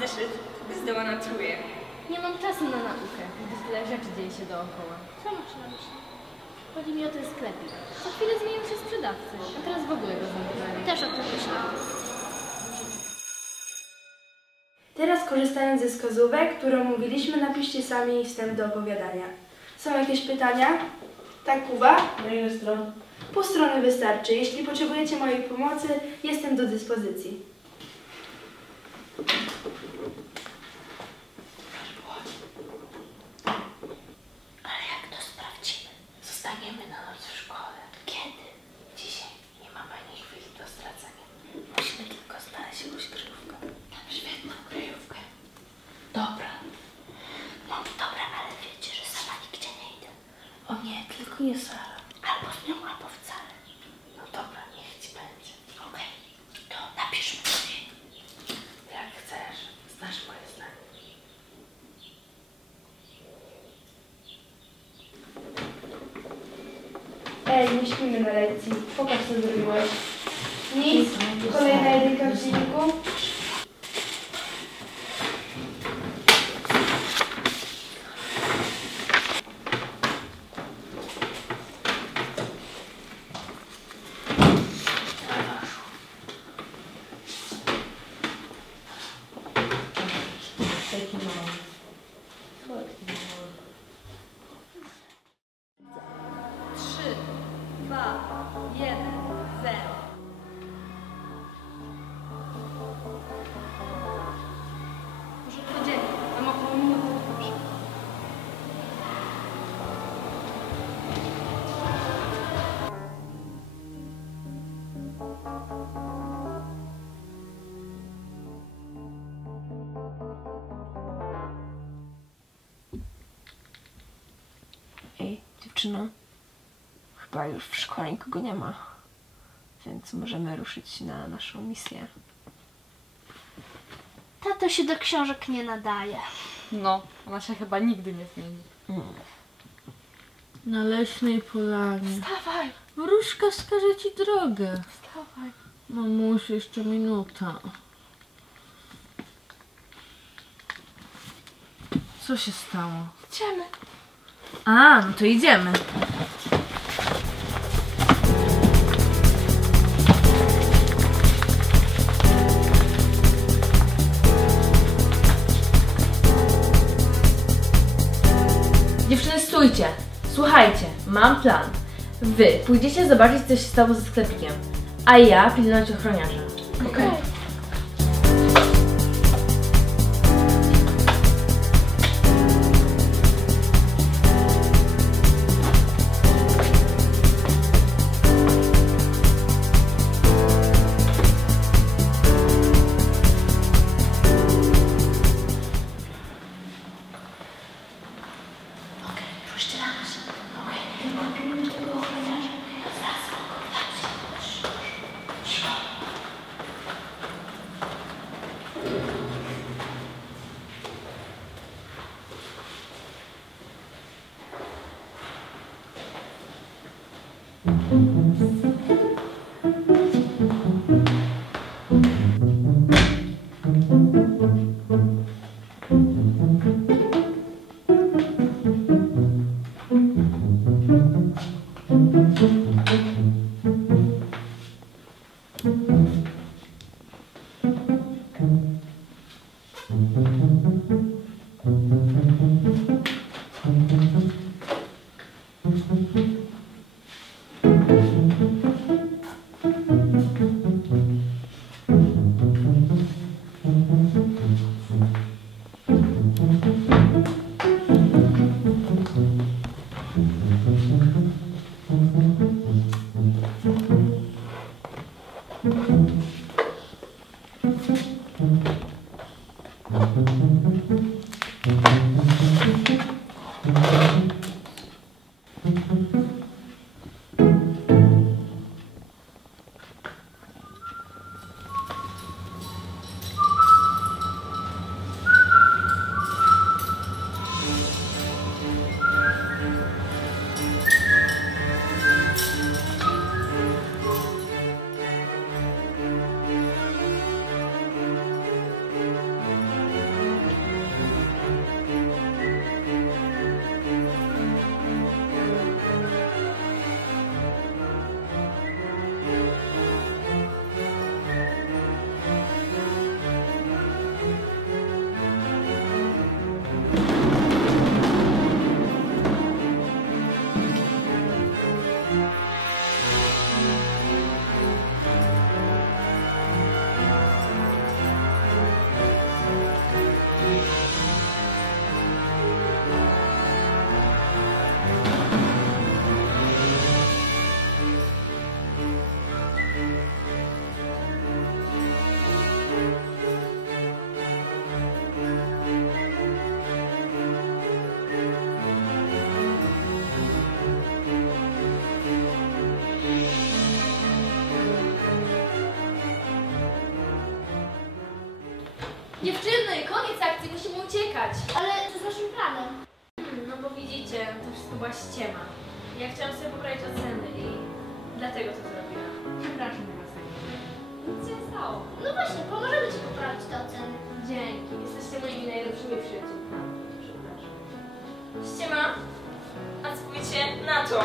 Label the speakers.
Speaker 1: zeszyt zdoła na czuje.
Speaker 2: Nie mam czasu na naukę, gdy tyle rzeczy dzieje się dookoła.
Speaker 3: Co masz na myśli?
Speaker 2: Chodzi mi o ten sklepik. Co chwilę zmienił się sprzedawcy, a teraz w ogóle go zamknęli.
Speaker 3: Też o tym myślałam.
Speaker 4: Teraz korzystając ze wskazówek, którą mówiliśmy, napiszcie sami wstęp do opowiadania. Są jakieś pytania? Tak, Kuba?
Speaker 5: Na ile stron?
Speaker 4: Pół strony wystarczy. Jeśli potrzebujecie mojej pomocy, jestem do dyspozycji.
Speaker 5: Ale jak to sprawdzimy? Zostaniemy na noc w szkole. Kiedy? Dzisiaj. Nie mamy ani chwili do stracenia. Musimy tylko znaleźć jakąś kryjówkę. Mam świetną kryjówkę. Dobra. No dobra, ale wiecie, że sama nigdzie nie idę. O nie, tylko nie Sara. Albo z nią, albo wcale. No dobra, niech ci będzie. Okej. To napiszmy sobie. Jak chcesz. Znasz moje zdanie.
Speaker 4: Ej, nie śpimy na lekcji. Pokaż, co zrobiłeś. Nic. Kolejna jedynka w dzienniku.
Speaker 1: Dwa, jeden, zero.
Speaker 2: Może codziennie,
Speaker 6: chyba już w szkole nikogo nie ma, więc możemy ruszyć na naszą misję.
Speaker 3: Tato się do książek nie nadaje.
Speaker 1: No, ona się chyba nigdy nie zmieni.
Speaker 5: Na leśnej polanie.
Speaker 1: Dawaj,
Speaker 5: Wróżka wskaże ci drogę.
Speaker 1: dawaj.
Speaker 5: Mamusiu, jeszcze minuta. Co się stało?
Speaker 1: Idziemy.
Speaker 5: A, no to idziemy.
Speaker 6: Dziewczyny, stójcie! Słuchajcie, mam plan. Wy pójdziecie zobaczyć, co się stało ze sklepikiem, a ja pilnować ochroniarza.
Speaker 1: Okej.
Speaker 6: No była ściema. Ja chciałam sobie poprawić oceny i dlatego to zrobiłam. Przepraszam was. Nic się nie stało.
Speaker 3: No właśnie, pomożemy ci poprawić te oceny.
Speaker 6: Dzięki. Jesteście moimi najlepszymi przyjaciółkami. Przepraszam. Ściema, a spójrzcie na to.